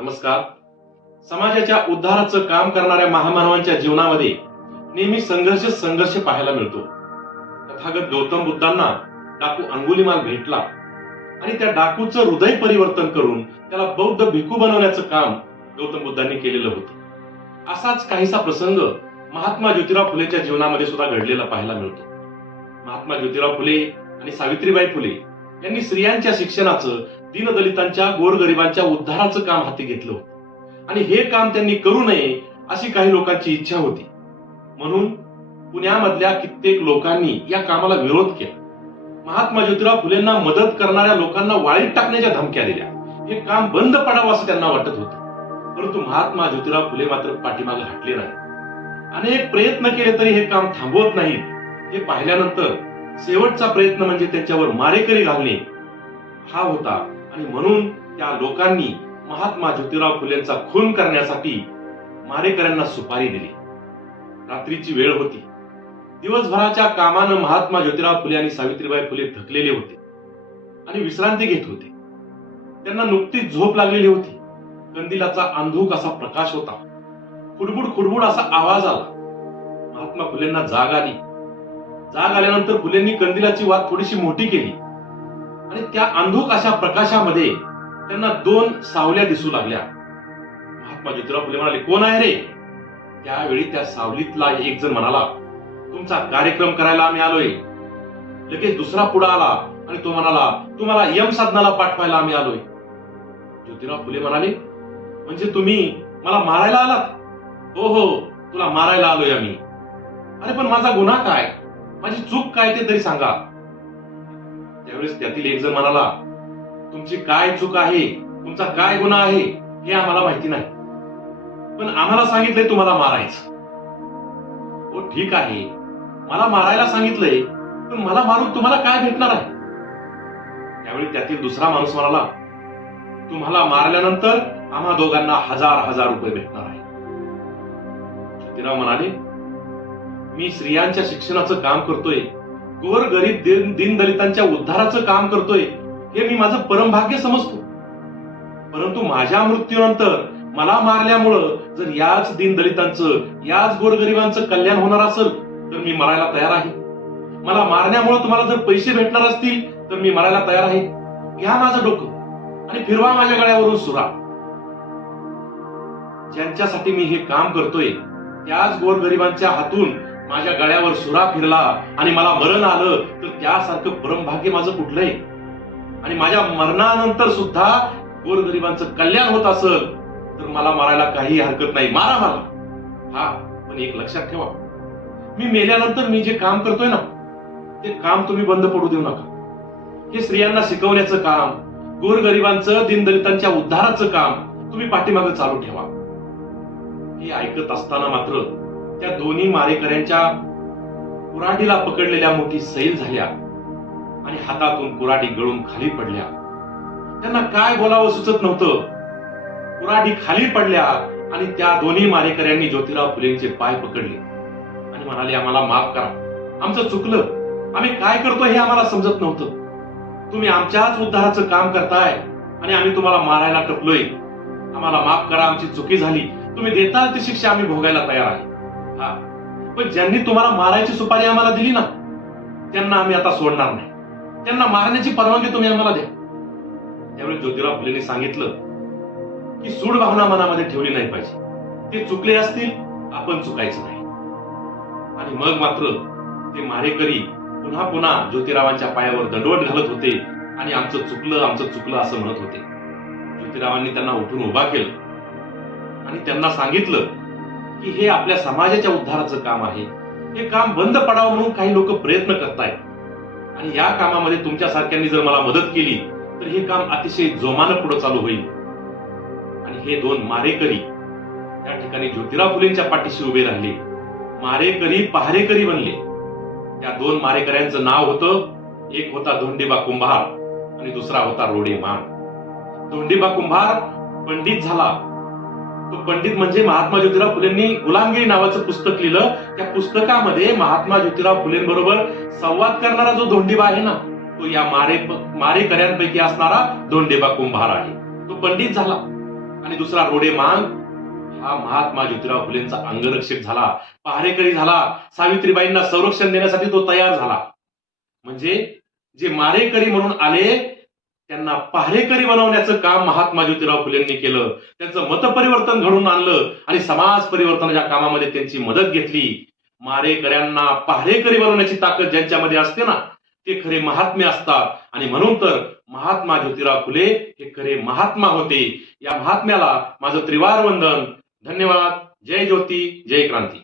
नमस्कार. समाजाच्या उद्धाराचं काम करणाऱ्या महामानवांच्या जीवनामध्ये नेहमी संघर्ष संघर्ष पाहायला मिळतो. तथागत गौतम बुद्धांना डाकू अंगुलीमाल भेटला आणि त्या डाकूचं हृदय परिवर्तन करून त्याला बौद्ध भिकू बनवण्याचं काम गौतम बुद्धांनी केलेलं होतं. असाच काहीसा प्रसंग महात्मा ज्योतिराव फुलेच्या जीवनामध्ये सुद्धा घडलेला पाहायला मिळतो. महात्मा ज्योतिराव फुले आणि सावित्रीबाई फुले यांनी स्त्रियांच्या शिक्षणाचं दीनदलितांच्या गोरगरिबांच्या उद्धाराचं काम हाती घेतलं होतं. आणि हे काम त्यांनी करू नये अशी काही लोकांची इच्छा होती. म्हणून पुण्यामधल्या कित्येक लोकांनी या कामाला विरोध केला. महात्मा ज्योतिराव फुलेंना मदत करणाऱ्या लोकांना वाळीत टाकण्याच्या धमक्या दिल्या. हे काम बंद पडावं असं त्यांना वाटत होतं. परंतु महात्मा ज्योतिराव फुले मात्र पाठीमागे हटले नाही अनेक प्रयत्न केले तरी हे काम थांबवत नाहीत. हे पाहिल्यानंतर शेवटचा प्रयत्न म्हणजे त्यांच्यावर मारेकरी घालणे हा होता आणि म्हणून त्या लोकांनी महात्मा ज्योतिराव फुलेंचा खून करण्यासाठी मारेकऱ्यांना सुपारी दिली. रात्रीची वेळ होती. दिवसभराच्या कामानं महात्मा ज्योतिराव फुले आणि सावित्रीबाई फुले थकलेले होते आणि विश्रांती घेत होते. त्यांना नुकतीच झोप लागलेली होती. कंदिलाचा अंधूक असा प्रकाश होता. खुडबुड खुडबुड असा आवाज आला. महात्मा फुलेंना जाग आली. जाग आल्यानंतर फुलेंनी कंदिलाची वात थोडीशी मोठी केली. आणि त्या अंधुक अशा प्रकाशामध्ये त्यांना दोन सावल्या दिसू लागल्या. महात्मा ज्योतिराव फुले म्हणाले कोण आहे रे? त्यावेळी त्या सावलीतला एक जण म्हणाला तुमचा कार्यक्रम करायला आम्ही आलोय. लगेच दुसरा पुढा आला आणि तो म्हणाला तुम्हाला यम साधनाला पाठवायला आम्ही आलोय. ज्योतिराव फुले म्हणाले म्हणजे तुम्ही मला मारायला आलात? हो हो तुला मारायला आलोय आम्ही. अरे पण माझा गुन्हा काय? माझी चूक काय ते तरी सांगा. त्यावेळेस त्यातील एक जण म्हणाला तुमची काय चूक आहे? तुमचा काय गुन्हा आहे? हे आम्हाला माहिती नाही. पण आम्हाला सांगितलंय तुम्हाला मारायचं. हो ठीक आहे. मला मारायला सांगितलंय पण मला मारून तुम्हाला काय भेटणार आहे? त्यावेळी त्यातील दुसरा माणूस म्हणाला तुम्हाला मारल्यानंतर आम्हा दोघांना हजार हजार रुपये भेटणार आहे. ज्योतिराव म्हणाले मी स्त्रियांच्या शिक्षणाचं काम करतोय. गोर गरीब दिन दीनदलितांच्या उद्धाराचं काम करतोय हे मी माझं परमभाग्य समजतो. परंतु माझ्या मृत्यूनंतर मला मारल्यामुळं जर याच दीनदलितांचं याच गोरगरिबांचं कल्याण होणार असेल तर मी मरायला तयार आहे. मला मारण्यामुळे तुम्हाला जर पैसे भेटणार असतील तर मी मरायला तयार आहे. घ्या माझं डोकं आणि फिरवा माझ्या गळ्यावरून सुरा. ज्यांच्यासाठी मी हे काम करतोय त्याच गोरगरिबांच्या हातून माझ्या गळ्यावर सुरा फिरला आणि मला मरण आलं तर त्यासारखं परमभाग्य माझं कुठलंय? आणि माझ्या मरणानंतर सुद्धा गोरगरिबांचं कल्याण होत असल तर मला मारायला काही हरकत नाही. मारा मला. हा पण एक लक्षात ठेवा. मी मेल्यानंतर मी जे काम करतोय ना ते काम तुम्ही बंद पडू देऊ नका. हे स्त्रियांना शिकवण्याचं काम गोरगरिबांचं दीनदलितांच्या उद्धाराचं काम तुम्ही पाठीमागं चालू ठेवा. हे ऐकत असताना मात्र त्या दोन्ही मारेकऱ्यांच्या कुराडीला पकडलेल्या मोठी सैल झाल्या आणि हातातून कुराडी गळून खाली पडल्या. त्यांना काय बोलावं सुचत नव्हतं. कुराडी खाली पडल्या आणि त्या दोन्ही मारेकऱ्यांनी ज्योतिराव फुलेंचे पाय पकडले आणि म्हणाले आम्हाला माफ करा. आमचं चुकलं. आम्ही काय करतो हे आम्हाला समजत नव्हतं. तुम्ही आमच्याच उद्धाराचं काम करताय आणि आम्ही तुम्हाला मारायला टपलोय. आम्हाला माफ करा आमची चुकी झाली. तुम्ही देताल ती शिक्षा आम्ही भोगायला तयार आहे. हा. पण ज्यांनी तुम्हाला मारायची सुपारी आम्हाला दिली ना त्यांना आम्ही आता सोडणार नाही. त्यांना मारण्याची परवानगी तुम्ही आम्हाला द्या. त्यावेळी ज्योतिराव फुलेने सांगितलं की सूड भावना मनामध्ये ठेवली नाही पाहिजे. ते चुकले असतील आपण चुकायचं नाही. आणि मग मात्र ते मारेकरी पुन्हा पुन्हा ज्योतिरावांच्या पायावर दंडवट घालत होते आणि आमचं चुकलं आमचं चुकलं असं म्हणत होते. ज्योतिरावांनी त्यांना उठून उभा केलं आणि त्यांना सांगितलं की हे आपल्या समाजाच्या उद्धाराचं काम आहे. हे काम बंद पडावं म्हणून काही लोक प्रयत्न करतायत. आणि या कामामध्ये तुमच्या सारख्यांनी जर मला मदत केली तर हे काम अतिशय जोमानं पुढे चालू होईल. आणि हे दोन मारेकरी त्या ठिकाणी ज्योतिराव फुलेंच्या पाठीशी उभे राहिले. मारेकरी पहारेकरी बनले. त्या दोन मारेकऱ्यांचं नाव होतं एक होता धोंडीबा कुंभार आणि दुसरा होता रोडे मान धोंडीबा कुंभार पंडित झाला. तो पंडित म्हणजे महात्मा ज्योतिराव फुलेंनी गुलामगिरी नावाचं पुस्तक लिहिलं. त्या पुस्तकामध्ये महात्मा ज्योतिराव फुलेंबरोबर संवाद करणारा जो धोंडीबा आहे ना तो या मारे मारेकऱ्यांपैकी असणारा धोंडेबा कुंभार आहे. तो पंडित झाला. आणि दुसरा रोडे मांग हा महात्मा ज्योतिराव फुलेंचा अंगरक्षक झाला पहारेकरी झाला सावित्रीबाईंना संरक्षण देण्यासाठी तो तयार झाला. म्हणजे जे मारेकरी म्हणून आले त्यांना पहारेकरी बनवण्याचं काम महात्मा ज्योतिराव फुलेंनी केलं. त्यांचं मतपरिवर्तन घडून आणलं आणि समाज परिवर्तनाच्या कामामध्ये त्यांची मदत घेतली. मारेकऱ्यांना पहारेकरी बनवण्याची ताकद ज्यांच्यामध्ये असते ना ते खरे महात्मे असतात. आणि म्हणून तर महात्मा ज्योतिराव फुले हे खरे महात्मा होते. या महात्म्याला माझं त्रिवार वंदन. धन्यवाद. जय ज्योती. जय क्रांती.